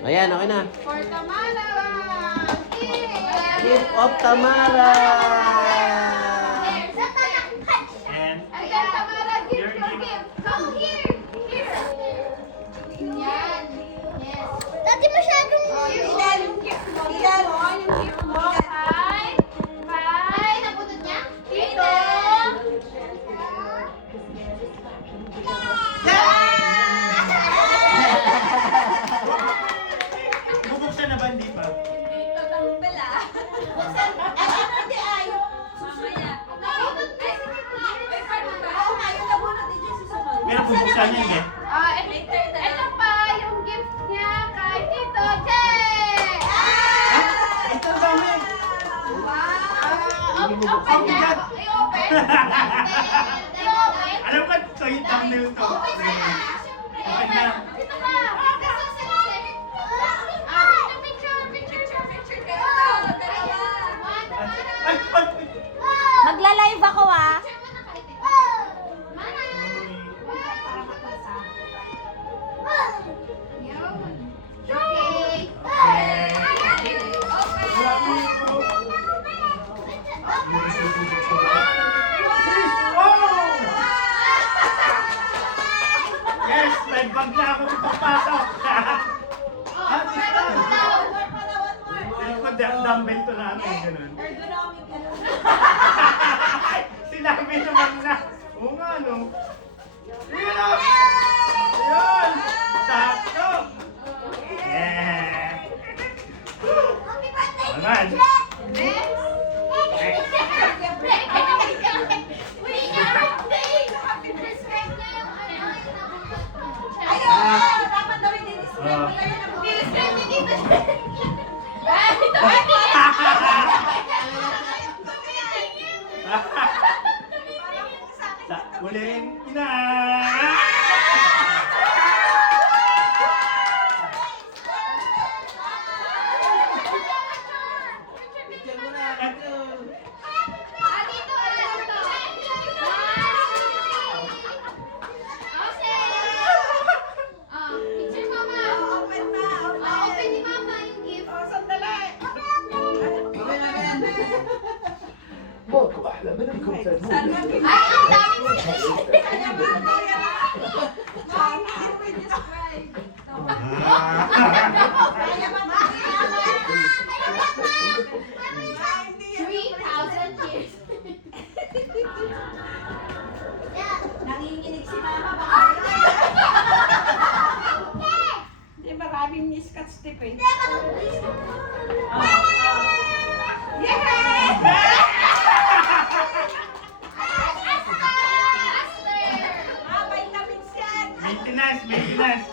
Ayan, okay na. For Tamara! Gift of Tamara! And Ayan, Tamara, give Your your gift. gift. Go here! Here! Yan. Yes. Dati masyadong... Ilan yung gift mo? Ilan mo? Yung gift mo? Hi! Hi! Nabunod niya? Dito! bubuksan na ba? Hindi pa. Dito tayo pala. Buksan. Mamaya. Nabunod na. May part ba? Oo nga, yung nabunod din yung susunod. Pero bubuksan niya eh. Ito pa yung gift niya kay Tito Jay! Ito dami. Open niya. I-open. I-open. Alam ko, so yung thumbnail to. Open na. Open na. Ito pa. Picture kayo. Ay, ay, Magla-live ako ah. Yes, may bag na ako papasok. Alam ko, dumbbell to namin, ganun. Sinabi naman na. Oo nga, no? Yun o! Yun! Sakto! Yeah! Naman! Sa uling ina! موكو أحلى من الكمثرى. Nanginginig si Mama ba? Hindi maraming ni-scotch tape eh. Maintenance, maintenance!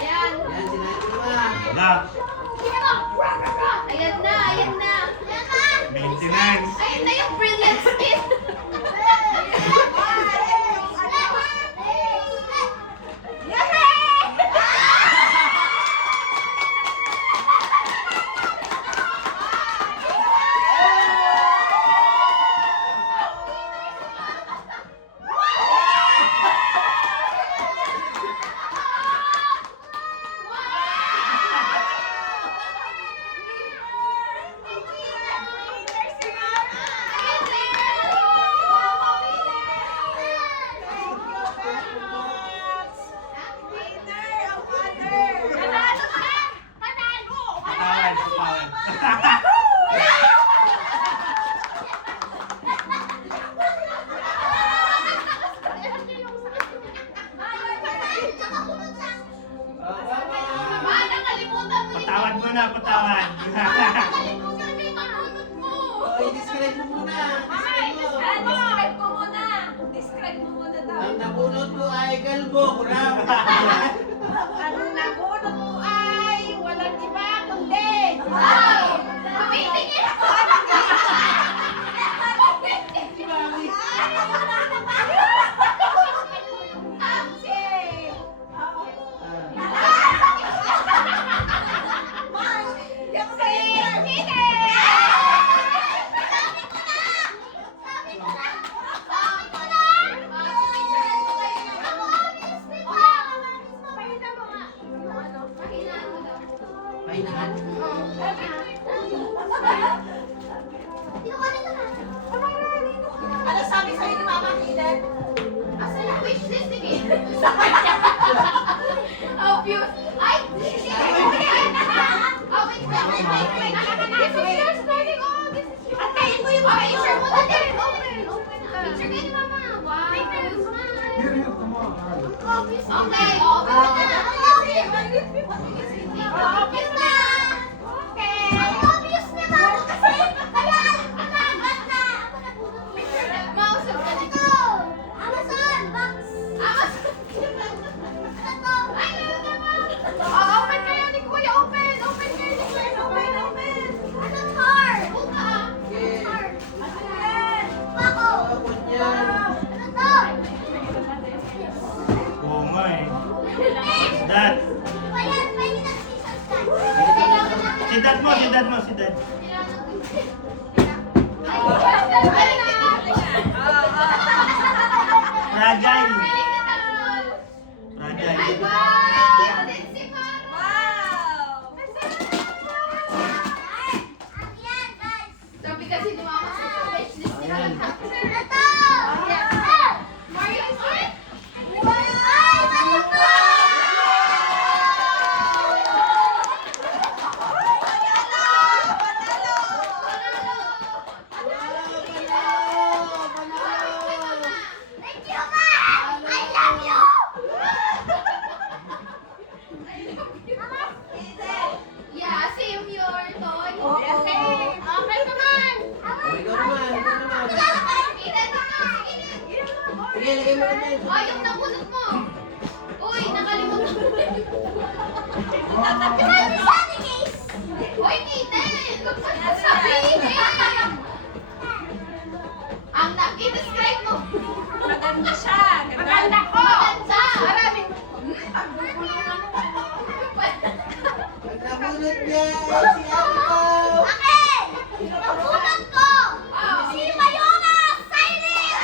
Ayan. Wala. Ayan na, ayan na. Maintenance! Ayan na yung brilliant skin. Patawad, patawad. Patawad mo na, patawad. I-describe mo muna. Describe mo muna daw. Ang nabunod ko ay galbo. Kurang. Ang nabunod mo ay walang iba kundi. Tumitingin ako. Yung sa'yo. Okay, open na. Open na. Okay. Ang obvious na mama kasi. Kaya umagat na. Mausap ka nito. Amazon box. Amazon. Ano to? Ay, ano naman? Open kayo ni Kuya. Open. Open kayo ni Kuya. Open. Ano car? Buka. Okay. Car. Ano yan? Bako. Ako yan. Ano to? Oo nga eh. Dad. Ayan, pwede na si Sunshine. Kailangan natin. Si dad mo, si dad mo, si dad. Fragile. Fragile. Sabi kasi ni Mama sa wishlist nila Ayan. Mario Kart? Ay, Mario Thank you, Ma! I love you! Yeah, same your toy. Okay. Okay, come on. Ikaw naman, ikaw naman. Sige, Sige, lagay mo na dyan. oh, yung nabunot mo. Uy, nakalimutan ko. Uy, Kitten! Huwag mo na sabihin! Ang nag-describe mo. Maganda siya. Maganda ko! Maganda! Maraming... Pag nabunot niya, si Apple. Akin! Nabunot ko! Si Mayona Silent!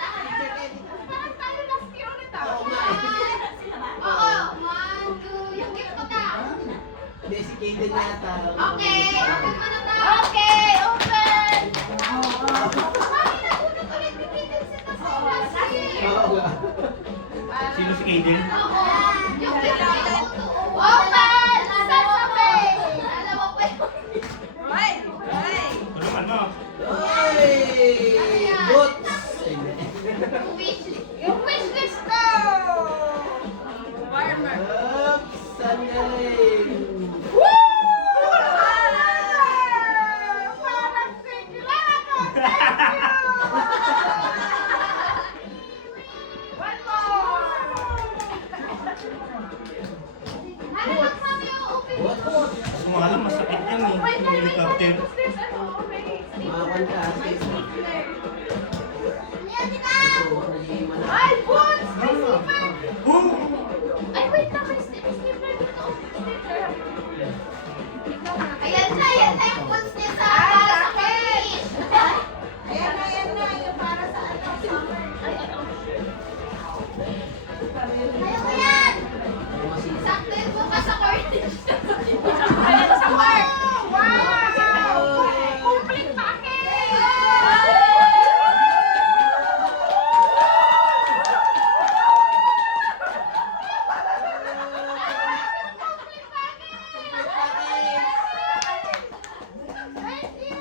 Parang tayo last year ulit ah. Oo nga. Oo, 1, 2, yung gift ko na. Hindi, si Kaden yata. Okay, open mo na ba? Okay, open! Mami, nabunot ulit ni Kitten si Tasay last year. Oo nga. Sino si Kaden? Oo, yung gift ko na open! Sasabi! Dalawa pa yun. Tulungan mo. Oy! Boots! Wishlist. Yung wishlist ko! Oops! Saan galing? Parang bigla ako! Thank you! One more! Ano lang mami yung open? What? Mas mga alam, masakit yan eh. Wait, Yung helicopter. what's this? Ano? May Makawan ka. stapler. Ayan, dito! Naliman na. Ay, boots! May zipper! Boom! Ay, wait lang. May stapler dito. Stapler. Ayan na yung boots niya sa fish. Ayan na. Yung para sa ano, summer. Ayaw ko yan! Sakto yung bukas sa corniche. Ayan sa work! Wow! Complete package! Thank you!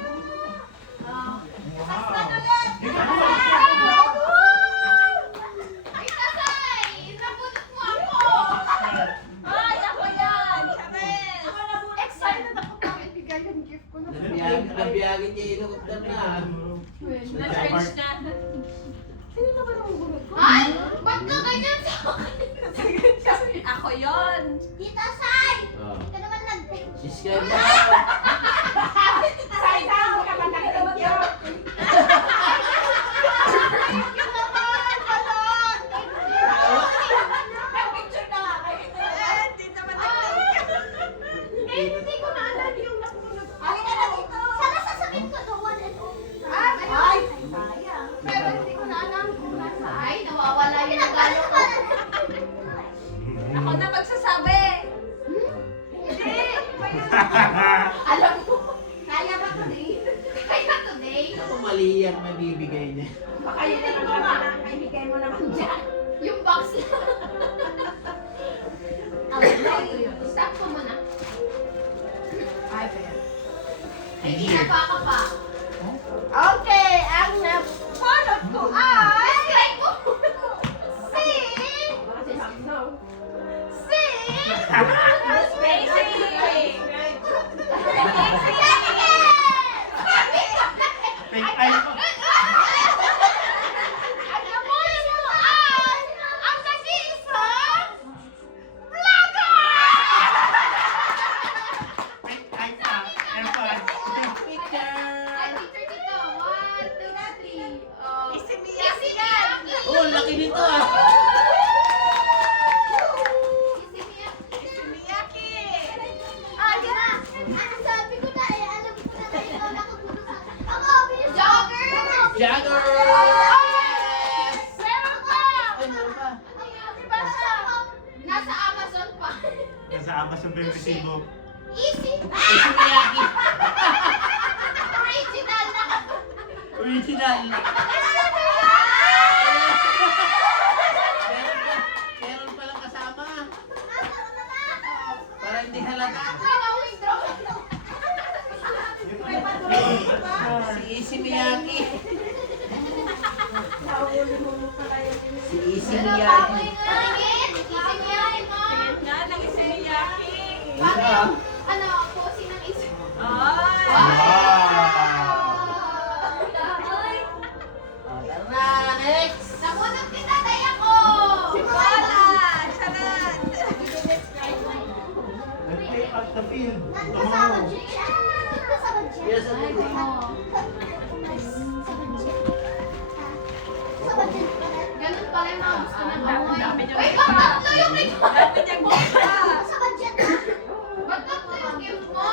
Ay, Tasay! Nabunot mo ako! Ay, ako yan. Charel. Excited ako pang ibigay yung gift ko na. Nabiyagin niya yung helicopter na. Na-charge na. Sino na ba nabunot ko? Ay! Ba't ka ganyan sa akin? Ako yon. Tita Sai! Oh. Ito naman nag-pick. Subscribe na. Say down ka pa ng thank you. Thank you naman! Balon! Thank you! Picture na nga kayo. Hindi naman nag-thank you. Hindi ko naalala yung nabunot. Ay, na dito! Sana sasabihin ko the one and only. Ay! Sayang. Pero hindi ko naalala kung nasa. Ay, nawawala yung nagalo ko. Ako na magsasabi. Hindi! Alam mo. Kaya ba today? Kaya today? Ako mali yan mabibigay niya. Baka yun na naman. Ibigay mo naman dyan. Yung box lang. Stop ko muna. Ay, kaya. Ay, inapa ka pa. Okay. Jagger! Meron ka! Ay, meron pa. Nasa Amazon pa. Nasa Amazon ba yung resibo? Easy. Easy Miyagi. Original na. Original. Meron palang kasama. Para hindi halata. Withdraw. Si Easy Miyagi. Si Easy Miyagi. Yan, ang isiniyaki. Ano, posi ng isa. Tara, next. Namunod ni tatay ako. Wala! Charot! Nag-take out the field. Yes, ano? Ganun pala yung mga gusto niya bamuhin. Dami niya Wait, gift. ba't tatlo yung gift mo? Dami niyang gift pa. Ba't tatlo yung gift mo?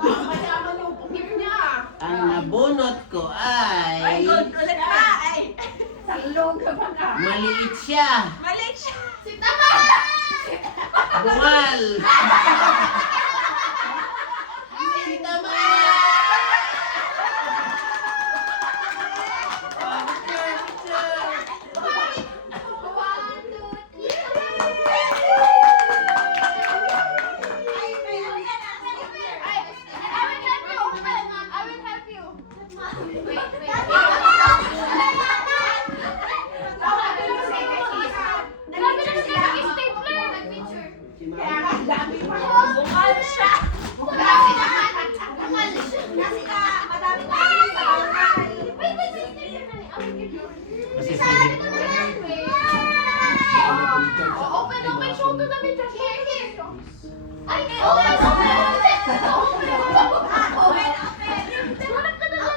Mayaman yung gift niya. Ang nabunot ko ay Ay, gold ulit pa. Ay, salong ka ba ka? maliit siya. Mali siya. Si Tama! Bungal. Si Tama. Oh, picture. One, two, three. Ay, may ano yan, ah, may here. I will help you. I will help you. Wait, wait. Grabe na siya nag-stapler. Nag-picture. Bukal siya. Grabe naman. Bungal siya. Kasi ka, madami na yung sa bahay. Wait, wait, wait. I will give you. Kasi Sabi silip. ko na lang. Open, open. Show to the video. Here, here. Ay, open, open. Open, open. Sulat ka na lang.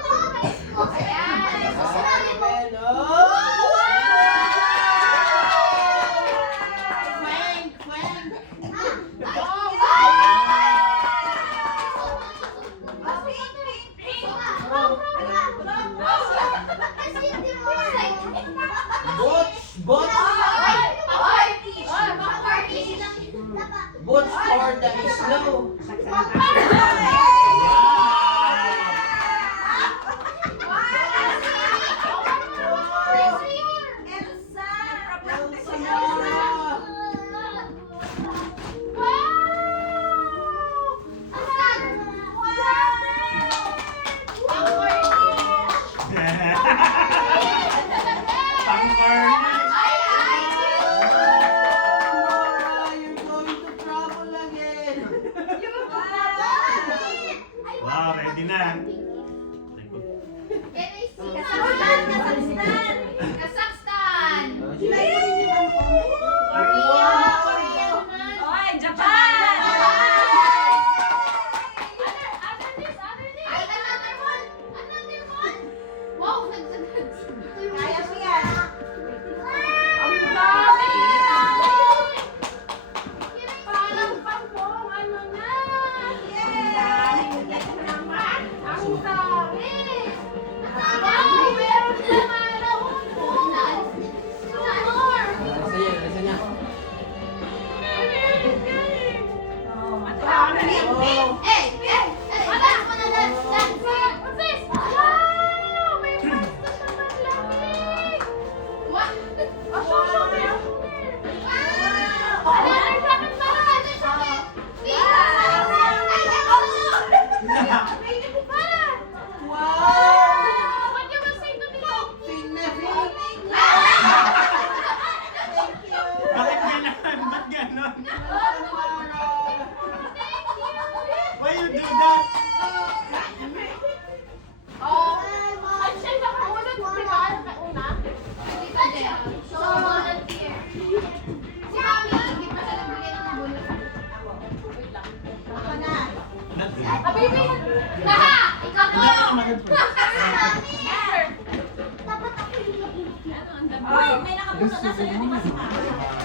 Ayan. Sasarali mo. Frank, Frank. Boots for the slow. Elsa! You're going to trouble again. Wow, ready na. Kazakhstan! Oy, Japan! Ay, another one! Another one! Wow, nagsagad. Kaya mo yan. Ang dami! Parang pang ano na! Ang dami! Wow, meron naman akong bonus! Two more! Nasa niya. Eh! Wala ako na dance! What's this? Wow! May prize na siya ng lamig! What? Show me! Wow! Another chocolate bar! Another chocolate! What you will say to me? Bakit gano'n? Ba't gano'n? Why you do that? Ang siya na kaunod mo ba? Kauna? Hindi pa din. So, volunteer. Si Mami, hindi pa siya nagbigay ng bonus. Wait lang. Habibi! Naha! Ikaw po! Oy, may nakapunta na sa iyo, di ba si Mama?